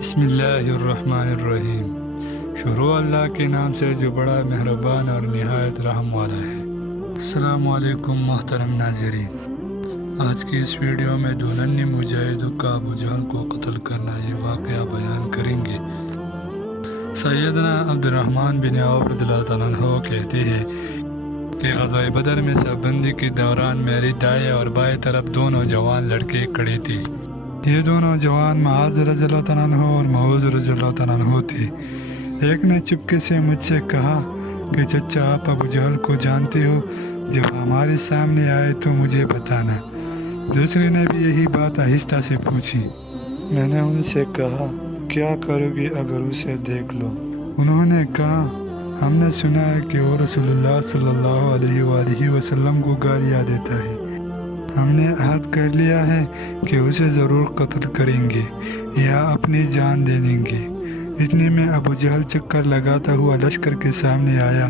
بسم اللہ الرحمن الرحیم۔ شروع اللہ کے نام سے جو بڑا مہربان اور نہایت رحم والا ہے۔ السلام علیکم محترم ناظرین، آج کی اس ویڈیو میں دو ننھے مجاہدوں کا ابو جہل کو قتل کرنا یہ واقعہ بیان کریں گے۔ سیدنا عبد الرحمن بن عوف رضی اللہ تعالیٰ عنہ کہتے ہیں کہ غزوہ بدر میں سب بندی کے دوران میری دائیں اور بائیں طرف دو نوجوان لڑکے کھڑے تھے۔ یہ دو نوجوان معاذ رضی اللہ تعالیٰ عنہ اور معوذ رضی اللہ تعالیٰ عنہ تھے۔ ایک نے چپکے سے مجھ سے کہا کہ چچا آپ ابو جہل کو جانتے ہو، جب ہمارے سامنے آئے تو مجھے بتانا۔ دوسرے نے بھی یہی بات آہستہ سے پوچھی۔ میں نے ان سے کہا کیا کرو گے اگر اسے دیکھ لو؟ انہوں نے کہا ہم نے سنا ہے کہ وہ رسول اللہ صلی اللہ علیہ وآلہ وسلم کو گالیاں دیتا ہے، ہم نے عہد کر لیا ہے کہ اسے ضرور قتل کریں گے یا اپنی جان دے دیں گے۔ اتنے میں ابو جہل چکر لگاتا ہوا لشکر کے سامنے آیا۔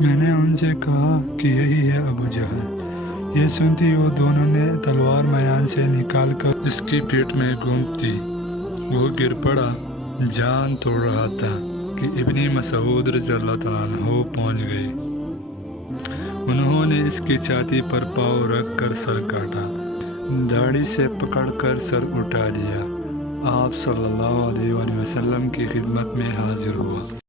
میں نے ان سے کہا کہ یہی ہے ابو جہل۔ یہ سنتی وہ دونوں نے تلوار میان سے نکال کر اس کی پیٹھ میں گھونپتی۔ وہ گر پڑا، جان توڑ رہا تھا کہ ابن مسعود رضی اللہ تعالیٰ عنہ پہنچ گئے۔ انہوں نے اس کی چھاتی پر پاؤں رکھ کر سر کاٹا، داڑھی سے پکڑ کر سر اٹھا لیا۔ آپ صلی اللہ علیہ وآلہ وسلم کی خدمت میں حاضر ہوا۔